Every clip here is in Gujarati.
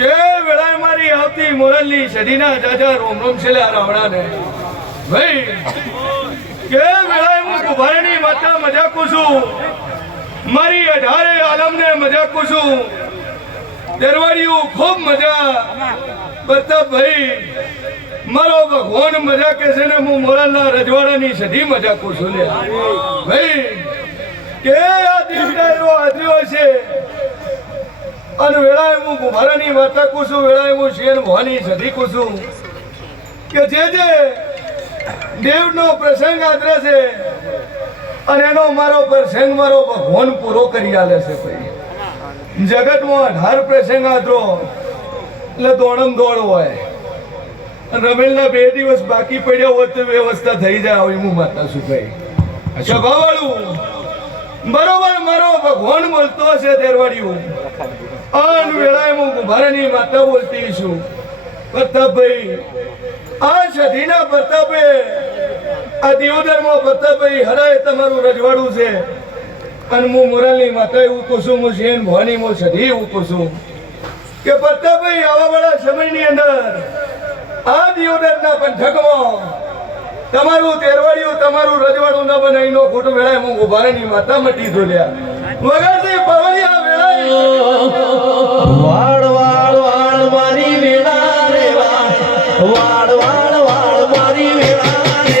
કે વેળાએ મારી આવતી મોરલની સડીના જાજા રોમ રોમ છેલ્લા રાવણાને ભાઈ કે વેળાએ હું કુભારની માતા મજાકું છું, મારી 18 આલમને મજાકું છું, દરવાડીયું ખૂબ મજા પ્રતાપભાઈ મારો ભગવાન મજા કે છે ને હું મોરલના રજવાડાની સડી મજાકું છું લે ભાઈ કે આ દીવડાયરો આદર્યો છે અને વેળાએ હું કુભારની માતા કું છું, વેળાએ હું શેર મોહની સદી કું છું કે જે દેવનો પ્રસંગ આદરે છે અને એનો મારો પ્રસંગ મારો ભગવાન પૂરો કરી આલે છે ભાઈ જગતમાં 18 પ્રસંગ આદરો એટલે દોડમ દોડ હોય રમેલના 2 દિવસ બાકી પડ્યા હોત તો વ્યવસ્થા થઈ જાય આવી હું માતા છું ભાઈ સભાવાળું બરોબર મારો ભગવાન બોલતો હશે દેરવાડિયું અન વેળાએ હું કુભારની માતા બોલતી છું પ્રતાપભાઈ આ સધીના પ્રતાપે આ દિયોદરમાં પ્રતાપભાઈ હરાય તમારું રજવાડું છે અને હું મોરલની માતા એવું કહું છું, હું શેન ભવાની હું સધી એવું કહું છું કે પ્રતાપભાઈ આવા વાળા સમયની અંદર આ દિયોદરના પંથકમાં તમારું તેરવાડિયું તમારું રજવાડું ન બનાવી નો ખોટું વેળાએ હું કુભારની માતા મટી ધોલ્યા વગરથી પવળિયા વેળાએ વાળ વાળ વાળ મારી વેળા રે વાળ વાળ વાળ વાળ મારી વેળા રે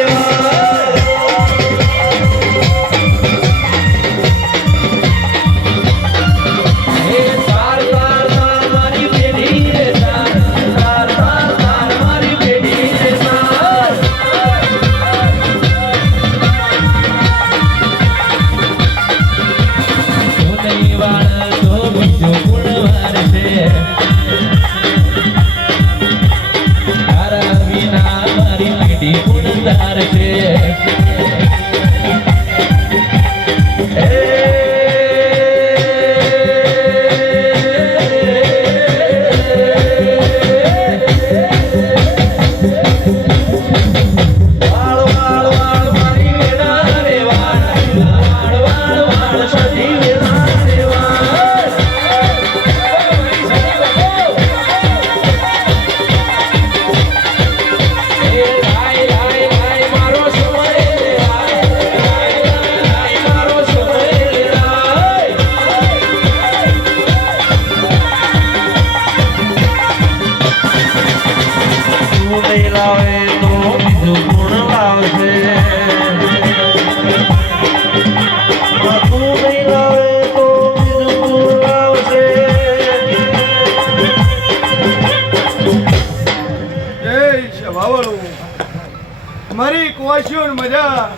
મારી કુવાસીઓ મજા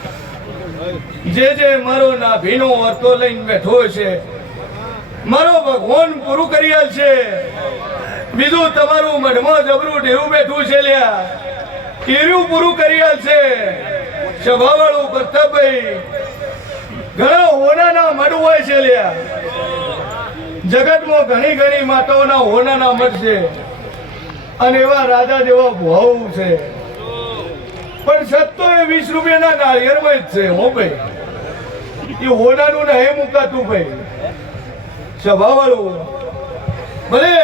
જે મારો નાભીનો વર્તો લઈને બેઠો છે મારો ભગવાન પૂરું કરી આલ છે બીજું તમારું મઢમાં જબરું ઢેરું બેઠું છે લ્યા કેર્યું પૂરું કરી આલ છે સભાવાળું પ્રતાપભાઈ ઘણા હોનાના મઢ હોય છે લ્યા જગતમાં ઘણી ઘણી માતાઓના હોનાના મઢ છે અને એવા રાજા જેવા ભાવ છે પણ સત્તો એ 20 રૂપિયાના નાળિયેરમાં જ છે હો ભાઈ એ હોનાનું નહીં મુકાતું ભાઈ સભાવાળું ભલે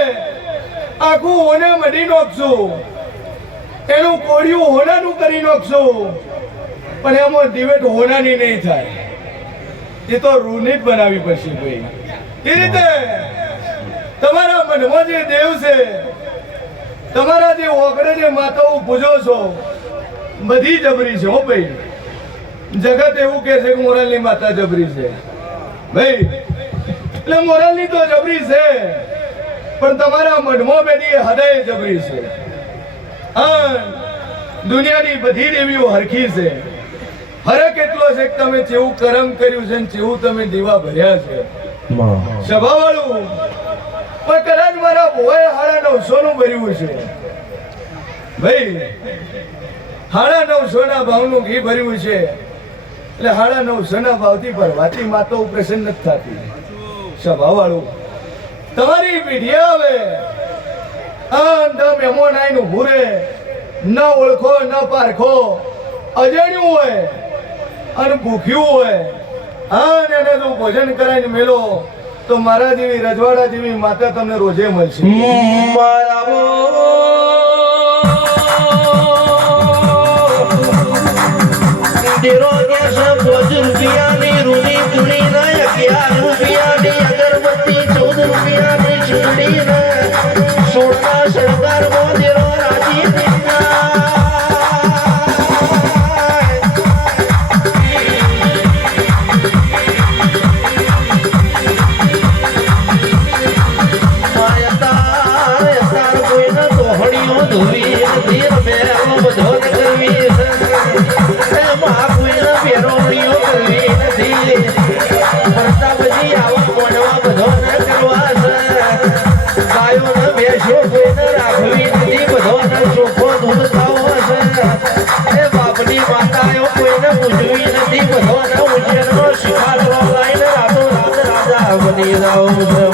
આખું હોને મઢી નાખશું એનું કોડિયું હોનાનું કરી નાખશું પણ એમાં દિવેટ હોનાની નહીં થાય એ તો રૂની જ બનાવી પડશે ભાઈ એ રીતે તમારા મનમાં જે દેવ છે તમારા જે ઓગળે જે માતાઓ પૂજો છો બધી જબરી છે હો ભાઈ જગત એવું કે છે કે મોરલની માતા જબરી છે ભાઈ એટલે મોરલની તો જબરી છે પણ તમારા મઢમાં બેઠી હૃદય જબરી છે હા દુનિયાની બધી દેવીઓ હરખી છે ફરક એટલો છે કે તમે જેવું કરમ કર્યું છે ને જેવું તમે દીવા ભર્યા છે સભાવાળું પણ કદાચ મારા ભોએ 950 નું ભર્યું છે ભાઈ 950 ના ભાવનું ઘી ભર્યું છે એટલે 950 ના ભાવથી ભરવાથી માતા પ્રસન્ન નથી થતી સભાવાળું તમારી પીઢી આવે મહેમાન આવીને ઊભું રહે ન ઓળખો ન પારખો અજાણ્યું હોય અને ભૂખ્યું હોય અને એને જો ભોજન કરાવીને મેલો તો મારા જેવી રજવાડા જેવી માતા તમને રોજે મળશે. મારા ડેરો ગેસ 5 રૂપિયાની રૂની પૂરી ના 11 રૂપિયાની અગરબત્તી 14 રૂપિયાની ચૂંટણી ના 16 સરકારમાં ડેરો રાજી ધોવી નથી બેરો બધો કરવી છે એમાં કોઈને બેરોણીઓ કરવી નથી પડતા પછી આવા મોઢવા બધો ન કરવા છે ગાયો ને ભેંસો કોઈને રાખવી નથી બધો ને ચોખ્ખો દૂધ ખાવો છે એ બાપની માતાઓ કોઈને પૂજવી નથી બધો ને ઉજ્જૈનનો શિખાડો લાઈને રાતો રાત રાજા બની જાવ છે.